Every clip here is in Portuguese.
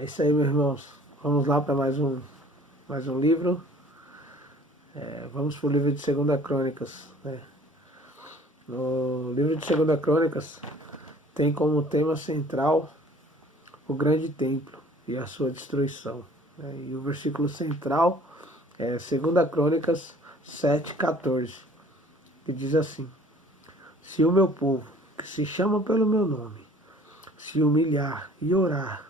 É isso aí, meus irmãos. Vamos lá para mais um livro. Vamos para o livro de 2 Crônicas. No livro de 2 Crônicas tem como tema central o grande templo e a sua destruição. E o versículo central é 2 Crônicas 7,14, que diz assim: Se o meu povo, que se chama pelo meu nome, se humilhar e orar,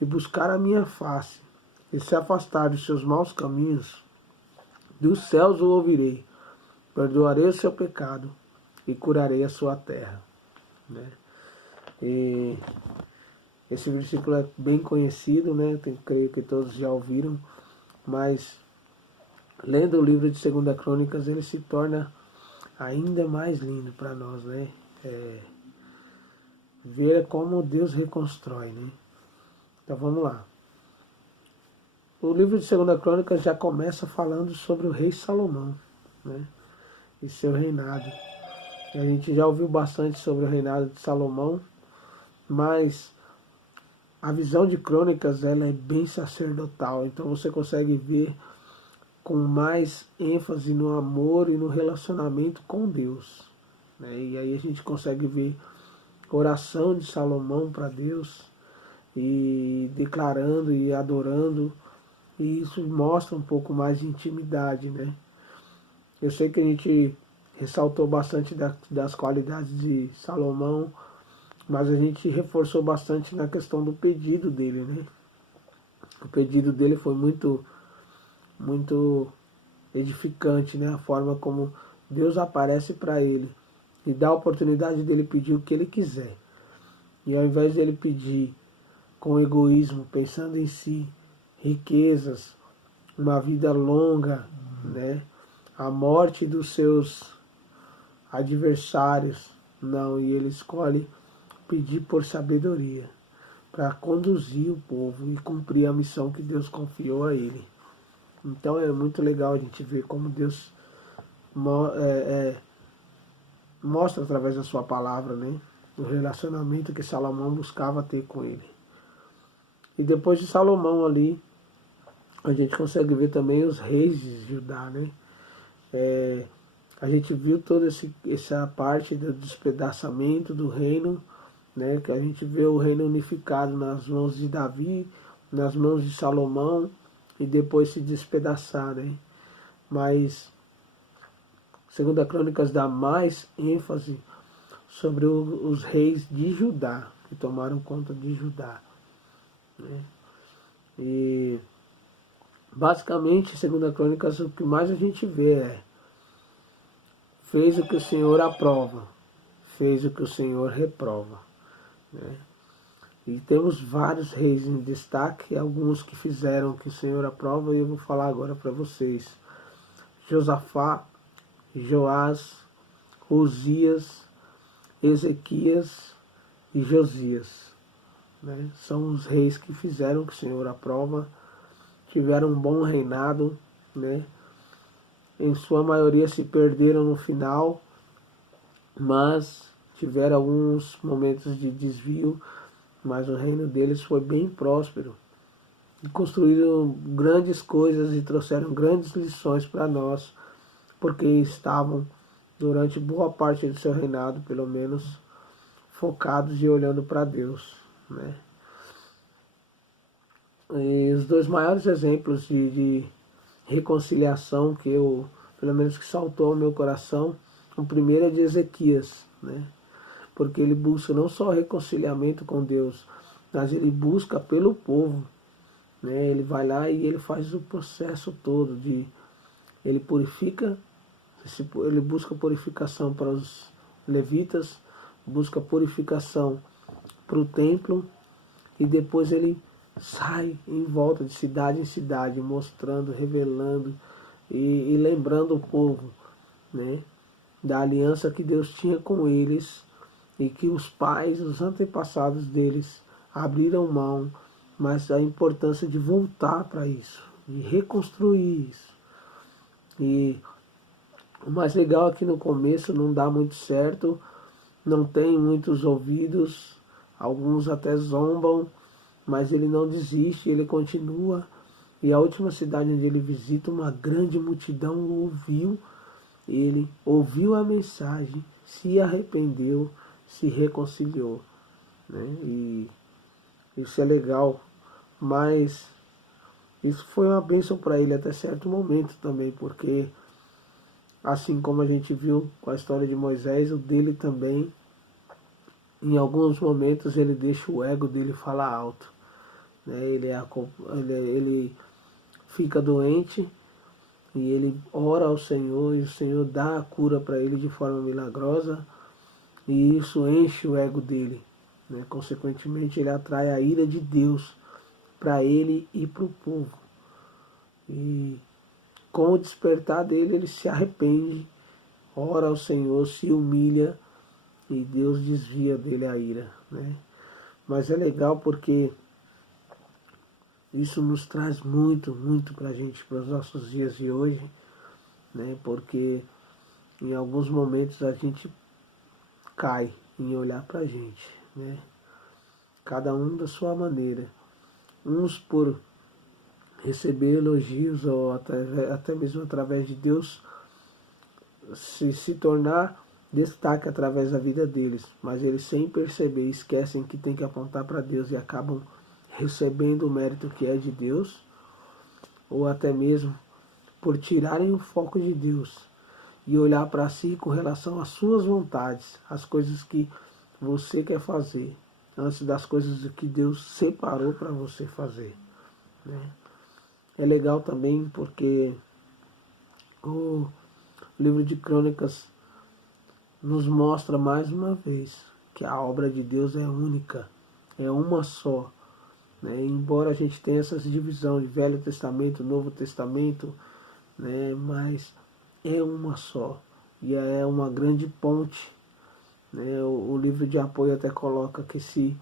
e buscar a minha face, e se afastar dos seus maus caminhos, dos céus o ouvirei, perdoarei o seu pecado e curarei a sua terra. E esse versículo é bem conhecido, creio que todos já ouviram, mas lendo o livro de 2 Crônicas, ele se torna ainda mais lindo para nós, ver como Deus reconstrói, Então vamos lá. O livro de 2 Crônicas já começa falando sobre o rei Salomão, e seu reinado. A gente já ouviu bastante sobre o reinado de Salomão, mas a visão de Crônicas ela é bem sacerdotal, então você consegue ver com mais ênfase no amor e no relacionamento com Deus. E aí a gente consegue ver a oração de Salomão para Deus, e declarando e adorando, e isso mostra um pouco mais de intimidade, Eu sei que a gente ressaltou bastante das qualidades de Salomão, mas a gente reforçou bastante na questão do pedido dele, O pedido dele foi muito edificante, A forma como Deus aparece para ele e dá a oportunidade dele pedir o que ele quiser. E ao invés de ele pedir com egoísmo, pensando em si, riquezas, uma vida longa, a morte dos seus adversários, não, e ele escolhe pedir por sabedoria para conduzir o povo e cumprir a missão que Deus confiou a ele. Então é muito legal a gente ver como Deus mostra através da sua palavra, o relacionamento que Salomão buscava ter com ele. E depois de Salomão ali, a gente consegue ver também os reis de Judá, A gente viu toda essa parte do despedaçamento do reino, que a gente vê o reino unificado nas mãos de Davi, nas mãos de Salomão, e depois se despedaçar, Mas 2 Crônicas dá mais ênfase sobre os reis de Judá, que tomaram conta de Judá. E basicamente, 2 Crônicas, o que mais a gente vê fez o que o Senhor aprova, fez o que o Senhor reprova. E temos vários reis em destaque, alguns que fizeram o que o Senhor aprova, e eu vou falar agora para vocês. Josafá, Joás, Uzias, Ezequias e Josias. São os reis que fizeram o que o Senhor aprova, tiveram um bom reinado, Em sua maioria se perderam no final, mas tiveram alguns momentos de desvio, mas o reino deles foi bem próspero. E construíram grandes coisas e trouxeram grandes lições para nós, porque estavam, durante boa parte do seu reinado, pelo menos, focados e olhando para Deus. E os dois maiores exemplos de reconciliação que pelo menos que saltou ao meu coração, o primeiro é de Ezequias, Porque ele busca não só reconciliamento com Deus, mas ele busca pelo povo, Ele vai lá e ele faz o processo todo ele purifica, ele busca purificação para os levitas, busca purificação para o templo, e depois ele sai em volta de cidade em cidade, mostrando, revelando e lembrando o povo, da aliança que Deus tinha com eles, e que os pais, os antepassados deles, abriram mão, mas a importância de voltar para isso, de reconstruir isso. E o mais legal é que no começo não dá muito certo, não tem muitos ouvidos, alguns até zombam, mas ele não desiste, ele continua. E a última cidade onde ele visita, uma grande multidão ouviu, ele ouviu a mensagem, se arrependeu, se reconciliou, né? E isso é legal, mas isso foi uma bênção para ele até certo momento também, porque assim como a gente viu com a história de Moisés, o dele também, em alguns momentos ele deixa o ego dele falar alto, né? Ele fica doente e ele ora ao Senhor e o Senhor dá a cura para ele de forma milagrosa e isso enche o ego dele, né? Consequentemente ele atrai a ira de Deus para ele e para o povo. E com o despertar dele, ele se arrepende, ora ao Senhor, se humilha e Deus desvia dele a ira, né? Mas é legal porque isso nos traz muito, muito para a gente, para os nossos dias de hoje, né? Porque em alguns momentos a gente cai em olhar para a gente, né? Cada um da sua maneira. Uns por receber elogios ou até mesmo através de Deus se tornar destaque através da vida deles, mas eles sem perceber esquecem que tem que apontar para Deus e acabam recebendo o mérito que é de Deus, ou até mesmo por tirarem o foco de Deus e olhar para si com relação às suas vontades, as coisas que você quer fazer, antes das coisas que Deus separou para você fazer, né? É legal também porque o livro de Crônicas nos mostra mais uma vez que a obra de Deus é única, é uma só, né? Embora a gente tenha essa divisão de Velho Testamento, Novo Testamento, né? Mas é uma só e é uma grande ponte, né? O livro de apoio até coloca que se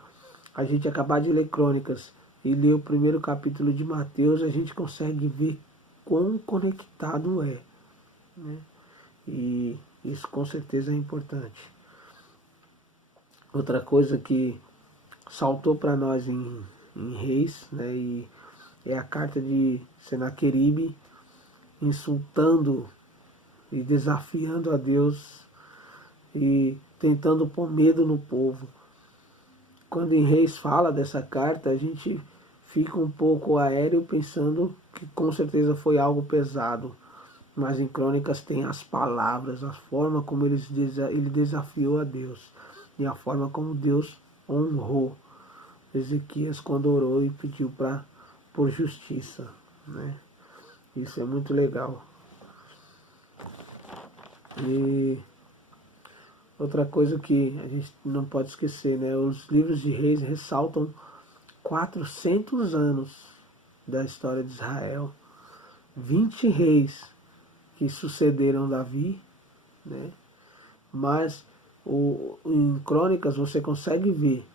a gente acabar de ler Crônicas e ler o primeiro capítulo de Mateus, a gente consegue ver quão conectado é, né? E isso com certeza é importante. Outra coisa que saltou para nós em Reis, né, e é a carta de Senaqueribe insultando e desafiando a Deus e tentando pôr medo no povo. Quando em Reis fala dessa carta, a gente fica um pouco aéreo pensando que com certeza foi algo pesado. Mas em Crônicas tem as palavras, a forma como ele desafiou a Deus e a forma como Deus honrou Ezequias quando orou e pediu por justiça, né? Isso é muito legal. E outra coisa que a gente não pode esquecer, né? Os livros de Reis ressaltam 400 anos da história de Israel, 20 reis que sucederam Davi, né? Mas em Crônicas você consegue ver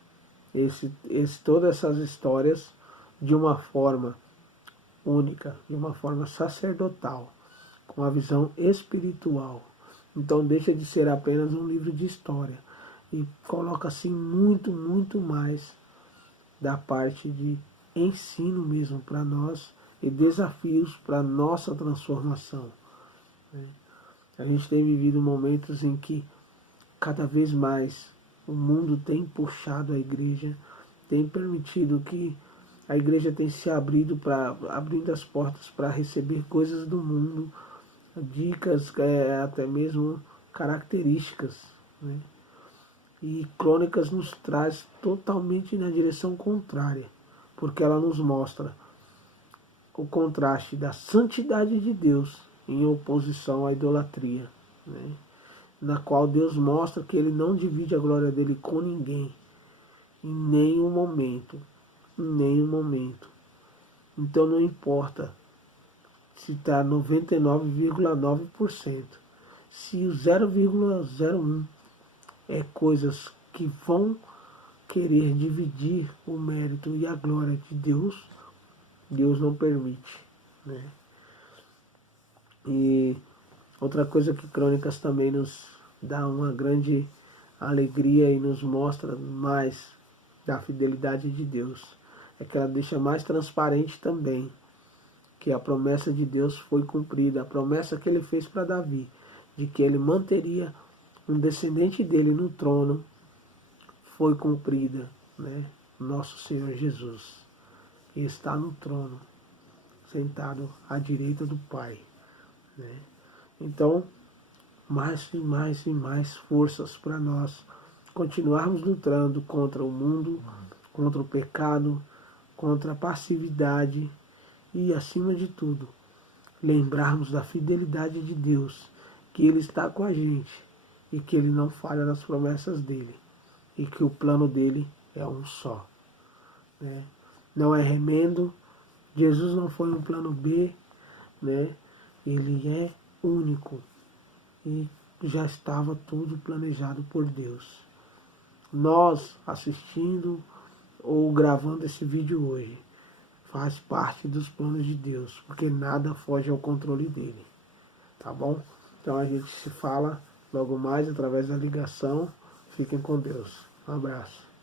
todas essas histórias de uma forma única, de uma forma sacerdotal, com a visão espiritual. Então deixa de ser apenas um livro de história e coloca assim muito, muito mais da parte de ensino mesmo para nós e desafios para nossa transformação. A gente tem vivido momentos em que cada vez mais o mundo tem puxado a igreja, tem permitido que a igreja tem se abrindo as portas para receber coisas do mundo, dicas, até mesmo características, né? E Crônicas nos traz totalmente na direção contrária, porque ela nos mostra o contraste da santidade de Deus em oposição à idolatria, né? Na qual Deus mostra que Ele não divide a glória dele com ninguém, em nenhum momento, em nenhum momento. Então não importa se está 99,9%, se o 0,01 é coisas que vão querer dividir o mérito e a glória de Deus, Deus não permite, né? E outra coisa que Crônicas também nos dá uma grande alegria e nos mostra mais da fidelidade de Deus é que ela deixa mais transparente também que a promessa de Deus foi cumprida, a promessa que ele fez para Davi, de que ele manteria um descendente dele no trono, foi cumprida, né? Nosso Senhor Jesus, que está no trono, sentado à direita do Pai, né? Então, mais e mais e mais forças para nós continuarmos lutando contra o mundo, contra o pecado, contra a passividade e, acima de tudo, lembrarmos da fidelidade de Deus, que Ele está com a gente e que Ele não falha nas promessas dEle e que o plano dEle é um só, né? Não é remendo, Jesus não foi um plano B, né? Ele é único e já estava tudo planejado por Deus. Nós assistindo ou gravando esse vídeo hoje faz parte dos planos de Deus, porque nada foge ao controle dele, tá bom? Então a gente se fala logo mais através da ligação. Fiquem com Deus. Um abraço.